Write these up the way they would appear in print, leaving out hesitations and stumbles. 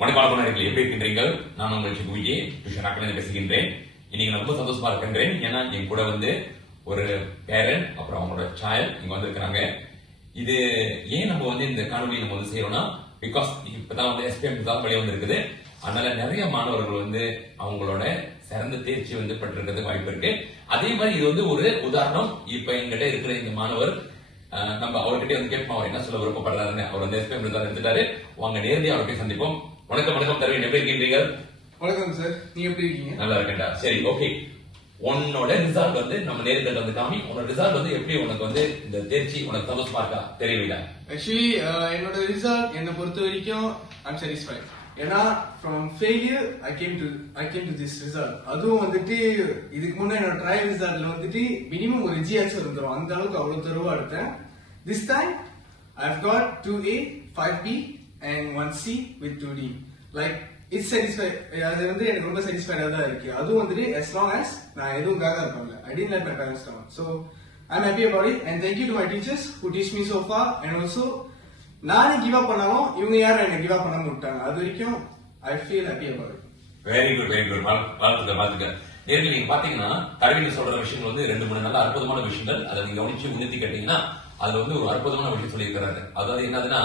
வணக்கம் எப்படி இருக்கின்றீர்கள்? நான் உங்கள் விஜய் டியூஷன் அகாடமி பேசுகின்றேன். இன்னைக்கு நான் ரொம்ப சந்தோஷமா இருக்கின்றேன். ஏன்னா என் கூட ஒரு பேரண்ட் அப்புறம் அவங்களோட சைல்ட் இங்க வந்திருக்கிறாங்க. இது ஏன் நம்ம இந்த காணொலி நம்ம செய்யறோம்னா, பிகாஸ் இப்பதான் எஸ்பிஎம் தான் வெளியே வந்திருக்குது. அதனால நிறைய மாணவர்கள் அவங்களோட சிறந்த தேர்ச்சி பெற்றிருக்கிறது வாய்ப்பு இருக்கு. அதே மாதிரி இது ஒரு உதாரணம். இப்ப எங்கிட்ட இருக்கிற இந்த மாணவர் நம்ம அவர்கிட்ட கேட்போம், அவர் என்ன சொல்ல விருப்பப்படுறாருன்னு. அவர் எஸ்பிஎம் எடுத்துட்டாரு. வாங்க நேரடியாக அவர்கிட்ட சந்திப்போம். வணக்கம் தருவீன், எப்படி இருக்கீங்க? வணக்கம் சார், நீங்க எப்படி இருக்கீங்க? நல்லா இருக்கேன்டா. சரி, ஓகே. உன்னோட ரிசல்ட் நம்ம நேரத்தில் காமி. உன்னோட ரிசல்ட் எப்படி உனக்கு இந்த தேர்ச்சி உனக்கு சந்தோஷமா இருக்கா? தெரியல. ஆக்சுவலி என்னோட ரிசல்ட் என்னை பொறுத்த வரைக்கும் ஐம் சாட்டிஸ்ஃபைட். ஏன்னா from failure I came to this result. அதுவும் இதுக்கு முன்னே என்னோட ட்ரையல் ரிசல்ட்ல மினிமம் ஒரு ஜிஎஸ் இருந்துரும். அந்த அளவுக்கு அவ்வளவு தெருவா எடுத்தேன். This time I've got 2A 5B and 1C with 2D. Like it's satisfied. அது எனக்கு ரொம்ப satisfied தான் இருக்கு. அதுவும் as long as நான் எதுவும் காக பண்ணல. I didn't let my parents down. So I'm happy about it and thank you to my teachers who teach me so far and also நானே give up பண்ணாலும் இவங்க யாரும் என்ன give up பண்ணாம விட்டாங்க. அது வரைக்கும் I feel happy about it. Very good. வாழ்த்துக்கள். நேர்ல நீங்க பாத்தீங்கன்னா கல்வியில சொல்ற விஷயங்கள் 2-3 நல்ல அற்புதமான விஷயங்கள். அதை நீங்க கவனிச்சு உணர்த்தி கேட்டீங்கன்னா அதுல ஒரு அற்புதமான விஷயம் சொல்லியிருக்கிறாரு. அதாவது என்னதுன்னா,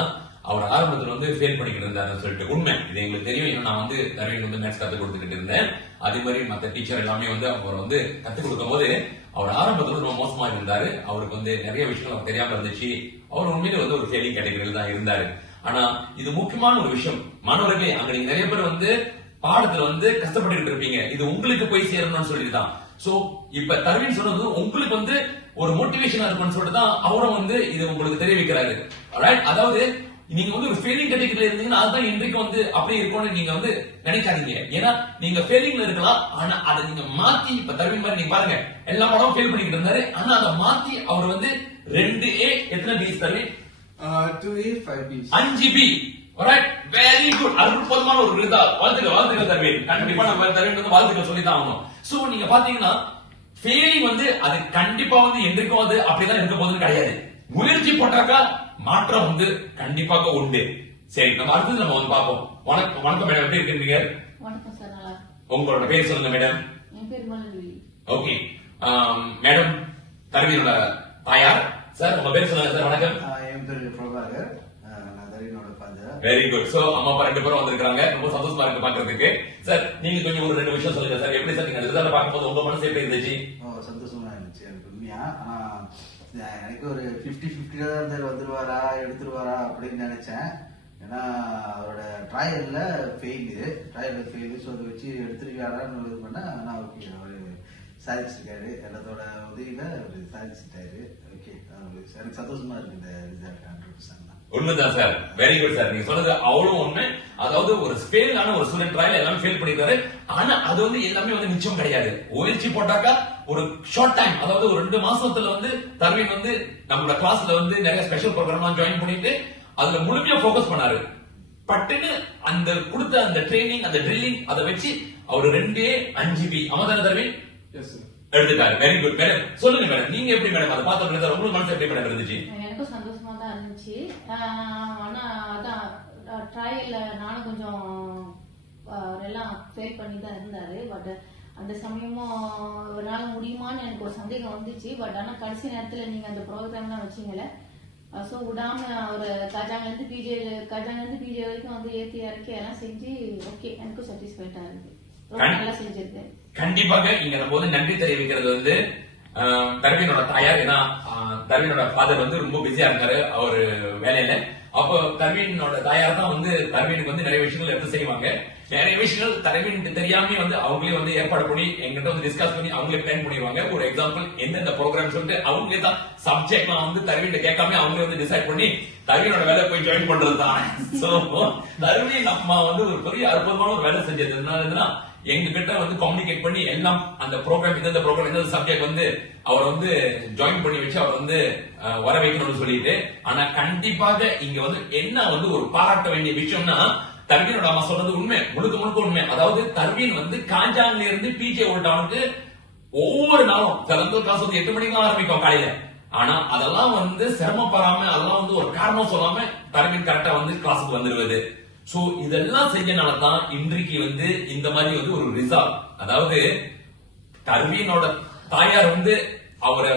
அவர் ஆரம்பத்துல ஃபெயில் பண்ணிக்கிட்டு இருந்தாரு சொல்லிட்டு. உண்மை இது எங்களுக்கு தெரியும். ஏன்னா நான் தருவீன் மேத்ஸ் கத்துக் கொடுத்துக்கிட்டு இருந்தேன். அதே மாதிரி மத்த டீச்சர் எல்லாமே அவர் கத்துக் கொடுக்கும் போது அவர் ஆரம்பத்துல ரொம்ப மோசமா இருந்தாரு. அவருக்கு நிறைய விஷயங்கள் அவர் தெரியாம இருந்துச்சு. அவர் உண்மையிலே ஒரு ஃபெயிலிங் கேட்டகரியில் தான் இருந்தாரு. ஆனா இது முக்கியமான ஒரு விஷயம் மாணவர்களே. அங்க நீங்க நிறைய பேர் பாடத்துல கஷ்டப்பட்டு இருப்பீங்க. இது உங்களுக்கு போய் சேரணும்னு சொல்லிதான். சோ இப்ப தருவீன் சொன்னது உங்களுக்கு ஒரு மோட்டிவேஷனா இருக்கும்னு சொல்லிட்டு தான் அவரும் இது உங்களுக்கு தெரிவிக்கிறாரு. அதாவது நீங்க ஒரு ஃபெயிலிங் கேட்டகரியில இருந்தீங்கன்னா அதுதான் இன்றைக்கு அப்படியே இருக்கும்னு நீங்க நினைக்காதீங்க. ஏன்னா நீங்க ஃபெயிலிங்ல இருக்கலாம். ஆனா அதை நீங்க மாத்தி இப்ப தருவீன் மாதிரி நீங்க பாருங்க, எல்லா பாடமும் ஃபெயில் பண்ணிக்கிட்டு இருந்தாரு. ஆனா அதை மாத்தி அவர் 2A எத்தனை piece தருவீன்? 2A 5B 5B. Very good. அற்புதமான ஒரு ரிசல்ட். வாழ்த்துக்கள் தருவீன். கண்டிப்பா நம்ம தருவீன் வாழ்த்துக்கள் சொல்லிதான் ஆகணும். சோ நீங்க பாத்தீங்கன்னா ஃபெயிலிங் அது கண்டிப்பா என்றைக்கும் அப்படிதான் இருக்க போகுதுன்னு கிடையாது. முயற்சி போட்டாக்கா மாற்றம் கண்டிப்பாக உண்டு. சரி, நம்ம அடுத்தது நம்ம பார்ப்போம். வணக்கம் மேடம், எப்படி இருக்கீங்க? வணக்கம் சார், நல்லா. உங்களோட பேர் சொல்லுங்க மேடம். என் பேர் மலர்விழி. ஓகே மேடம், தருவீனோட தாயார். சார் உங்க பேர் சொல்லுங்க சார். வணக்கம். என் பேர் பிரபாகர். நான் தருவீனோட ஃபாதர். Very good. சோ அம்மா அப்பா 2 பேரும் வந்திருக்காங்க. ரொம்ப சந்தோஷமா இருக்கு பாக்குறதுக்கு. சார் நீங்க கொஞ்சம் ஒரு 2 விஷயம் சொல்லுங்க சார். எப்படி சார் நீங்க ரிசல்ட் பார்க்கும்போது உங்க மனசு எப்படி இருந்துச்சு? சந்தோஷமா இருந்துச்சு எனக்கு உண்மையா. ஆனா எனக்கு ஒரு 50-50 தான் வந்துருவாரா எடுத்துருவாரா அப்படின்னு நினைச்சேன். ஏன்னா அவரோட ட்ரையல்ல ஃபெயிலு. ஸோ அதை வச்சு எடுத்துருக்காரான்னு இது பண்ண. ஆனால் ஓகே, அவரு சாதிச்சிருக்காரு. எல்லாத்தோட உதவியில அவர் சாதிச்சிட்டாரு. ஓகே, எனக்கு சந்தோஷமா இருக்கு இந்த ரிசல்ட். 100% உண்மைதான் சார். Very good sir. நீங்க சொன்னது அவ்வளவு உண்மை. அதாவது ஒரு ஃபெயிலான ஒரு ஸ்டூடெண்ட் ட்ரையல் எல்லாமே ஃபெயில் பண்ணிருக்காரு. ஆனா அது எல்லாமே நிச்சயம் கிடையாது. முயற்சி போட்டாக்கா ஒரு ஷார்ட் டைம், அதாவது ஒரு 2 மாசத்துல தருவீன் நம்மளோட கிளாஸ்ல நிறைய ஸ்பெஷல் ப்ரோக்ராம் ஜாயின் பண்ணிட்டு அதுல முழுமையா போக்கஸ் பண்ணாரு. பட்டுன்னு அந்த கொடுத்த அந்த ட்ரைனிங், அந்த ட்ரில்லிங் அதை வச்சு அவர் 2A 5B அமதான தருவீன் எடுத்துட்டாரு. Very good madam. சொல்லுங்க மேடம், நீங்க எப்படி மேடம் அதை பார்த்து உங்களுக்கு மனசு எப்படி மேடம் இருந்துச்சு? எனக்கும் சந்தோஷமா தான் இருந்துச்சு. ஆனா அதான் ட்ரையல்ல நானும் கொஞ்சம் எல்லாம் ஃபெயில் பண்ணி தான் இருந்தாரு. பட் அந்த சமயமும் ஒரு நாள் முடியுமான்னு எனக்கு ஒரு சந்தேகம் வந்துச்சு. பட் ஆனா கடைசி நேரத்துல நீங்க அந்த ப்ரோக்ராம்லாம் வச்சீங்கல்ல, ஸோ விடாம ஒரு கஜாங்லேருந்து பிஜே வரைக்கும் ஏற்றி இறக்கி எல்லாம் செஞ்சு ஓகே, எனக்கும் சாட்டிஸ்ஃபைடா இருக்கு. ரொம்ப நல்லா செஞ்சிருக்கேன். கண்டிப்பாக இங்க நம்ம நன்றி தெரிவிக்கிறது தருவீனோட தாயார். ஏன்னா தருவீனோட ஃபாதர் ரொம்ப பிஸியா இருக்காரு அவரு வேலையில. அப்போ தருவீனோட தாயார் தான் தருவீனுக்கு நிறைய விஷயங்கள் எடுத்து செய்வாங்க. நிறைய விஷயங்கள் தருவீனுக்கு தெரியாம அவங்களே ஏற்பாடு பண்ணி எங்கிட்ட டிஸ்கஸ் பண்ணி அவங்களே பிளான் பண்ணிடுவாங்க. ஒரு எக்ஸாம்பிள் எந்தெந்த ப்ரோக்ராம் சொல்லிட்டு அவங்களே தான் சப்ஜெக்ட்லாம் தருவீன் கேட்காம அவங்களே டிசைட் பண்ணி தருவீனோட வேலை போய் ஜாயின் பண்றது தான். சோ தருவீன் அம்மா ஒரு பெரிய அற்புதமான ஒரு வேலை செஞ்சது. என்னன்னா எங்க கிட்ட கம்யூனிகேட் பண்ணி எல்லாம் அந்த ப்ரோக்ராம் எந்த ப்ரோக்ராம் எந்த சப்ஜெக்ட் அவர் ஜாயின் பண்ணி வச்சு அவர் வர வைக்கணும்னு சொல்லிட்டு. ஆனா கண்டிப்பாக இங்க என்ன ஒரு பாராட்ட வேண்டிய விஷயம்னா, தருவீனோட அம்மா சொல்றது உண்மை, முழுக்க உண்மை. அதாவது தருவீன் காஞ்சாங்ல இருந்து பிஜே ஓல்டானுக்கு ஒவ்வொரு நாளும் கிளாஸ் 8 மணிக்கு ஆரம்பிக்கும் காலையில. ஆனா அதெல்லாம் சிரமப்படாம அதெல்லாம் ஒரு காரணம் சொல்லாம தருவீன் கரெக்டா கிளாஸுக்கு வந்துருவது. சோ இதெல்லாம் செஞ்சனால தான் இன்றைக்கு வந்து இந்த மாதிரி வந்து ஒரு ரிசால்ட், அதாவது தர்வீனோட தாயார் வந்து அவரை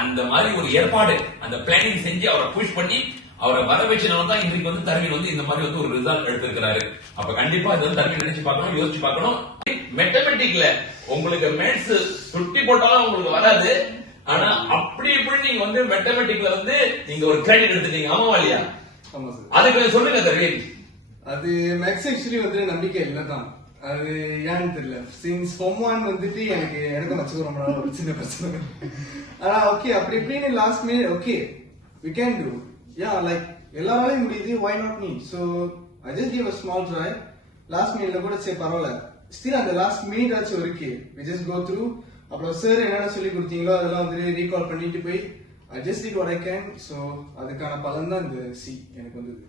அந்த மாதிரி ஒரு ஏற்பாடு, அந்த பிளானிங் செஞ்சு அவரை புஷ் பண்ணி அவரை வர வச்சனால தான் இன்றைக்கு வந்து தர்வீன் வந்து இந்த மாதிரி வந்து ஒரு ரிசல்ட் எடுத்திருக்கிறாரு. அப்ப கண்டிப்பா இது வந்து தர்வீன் நினைச்சு பார்க்கணும், யோசிச்சு பார்க்கணும். மேத்தமெட்டிக்ல உங்களுக்கு மேத்ஸ் சுட்டி போட்டாலும் உங்களுக்கு வராது. ஆனா அப்படி இப்படி நீங்க வந்து மேத்தமெட்டிக்ல வந்து நீங்க ஒரு கிரெடிட் எடுத்துட்டீங்க, ஆமாவா இல்லையா? ஆமா சார். அதுக்கு சொல்லுங்க தர்வீன். அது மேக்ஸ் ஆக்சுவலி வந்து நம்பிக்கை இல்லதான், அது ஏன்னு தெரியல. சின்ஸ் ஃபார்ம் 1 வந்துட்டு எனக்கு மச்சு ரொம்ப நாள் ஒரு சின்ன பிரச்சனை. ஆனா ஓகே அப்படி இப்படின்னு last minute okay we can do, yeah, like எல்லாராலையும் முடியுது, why not me? So I just give a small try. Last மினிட்ல கூட சரி பரவாயில்ல, ஸ்டில் அந்த லாஸ்ட் மினிட் ஆச்சும் இருக்கு, we just go through. அப்புறம் சார் என்னென்ன சொல்லி கொடுத்தீங்களோ அதெல்லாம் வந்து ரீகால் பண்ணிட்டு போய் I just did what I can. So அதுக்கான பலன் தான் இந்த சி எனக்கு வந்தது.